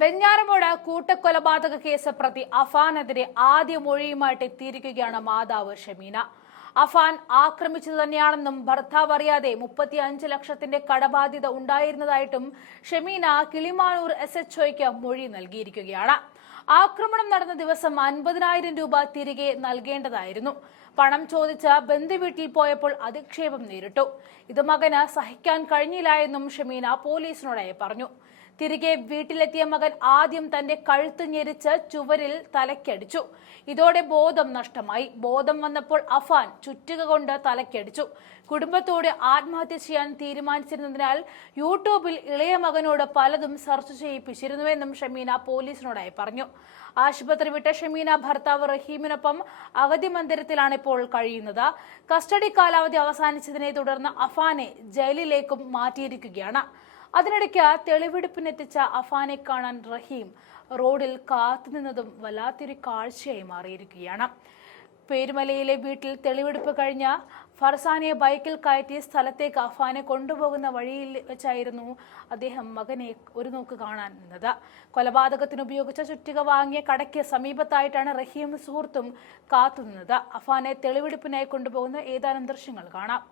Venjaramoodu കൂട്ടക്കൊലപാതക case പ്രതി അഫാനെതിരെ ആദ്യ മൊഴിയുമായിട്ട് എത്തിയിരിക്കുകയാണ് മാതാവ് ഷമീന. അഫാൻ ആക്രമിച്ചത് തന്നെയാണെന്നും ഭർത്താവ് അറിയാതെ 35 ലക്ഷത്തിന്റെ കടബാധ്യത ഉണ്ടായിരുന്നതായിട്ടും ഷമീന കിളിമാനൂർ SHOയ്ക്ക് മൊഴി നൽകിയിരിക്കുകയാണ്. ആക്രമണം നടന്ന ദിവസം 50,000 രൂപ തിരികെ നൽകേണ്ടതായിരുന്നു. പണം ചോദിച്ച ബന്ധുവീട്ടിൽ പോയപ്പോൾ അധിക്ഷേപം നേരിട്ടു. ഇത് മകന് സഹിക്കാൻ കഴിഞ്ഞില്ല എന്നും ഷമീന പോലീസിനോട് പറഞ്ഞു. തിരികെ വീട്ടിലെത്തിയ മകൻ ആദ്യം തന്റെ കഴുത്ത് ഞെരിച്ച് ചുവരിൽ തലയ്ക്കടിച്ചു. ഇതോടെ ബോധം നഷ്ടമായി. ബോധം വന്നപ്പോൾ അഫാൻ ചുറ്റിക കൊണ്ട് തലയ്ക്കടിച്ചു. കുടുംബത്തോട് ആത്മഹത്യ ചെയ്യാൻ തീരുമാനിച്ചിരുന്നതിനാൽ യൂട്യൂബിൽ ഇളയ മകനോട് പലതും സെർച്ച് ചെയ്യിപ്പിച്ചിരുന്നുവെന്നും ഷമീന പോലീസിനോടായി പറഞ്ഞു. ആശുപത്രി വിട്ട ഷമീന ഭർത്താവ് റഹീമിനൊപ്പം അഗതി മന്ദിരത്തിലാണ് ഇപ്പോൾ കഴിയുന്നത്. കസ്റ്റഡി കാലാവധി അവസാനിച്ചതിനെ തുടർന്ന് അഫാനെ ജയിലിലേക്കും മാറ്റിയിരിക്കുകയാണ്. അതിനിടയ്ക്ക് തെളിവെടുപ്പിനെത്തിച്ച അഫാനെ കാണാൻ റഹീം റോഡിൽ കാത്തുനിന്നതും വല്ലാത്തൊരു കാഴ്ചയായി മാറിയിരിക്കുകയാണ്. പേരുമലയിലെ വീട്ടിൽ തെളിവെടുപ്പ് കഴിഞ്ഞ ഫർസാനെ ബൈക്കിൽ കയറ്റി സ്ഥലത്തേക്ക് അഫാനെ കൊണ്ടുപോകുന്ന വഴിയിൽ വെച്ചായിരുന്നു അദ്ദേഹം മകനെ ഒരു നോക്ക് കാണാൻ നിന്നത്. കൊലപാതകത്തിന് ഉപയോഗിച്ച ചുറ്റിക വാങ്ങിയ കടയ്ക്ക് സമീപത്തായിട്ടാണ് റഹീം സുഹൃത്തും കാത്തുനിന്നത്. അഫാനെ തെളിവെടുപ്പിനായി കൊണ്ടുപോകുന്ന ഏതാനും ദൃശ്യങ്ങൾ കാണാം.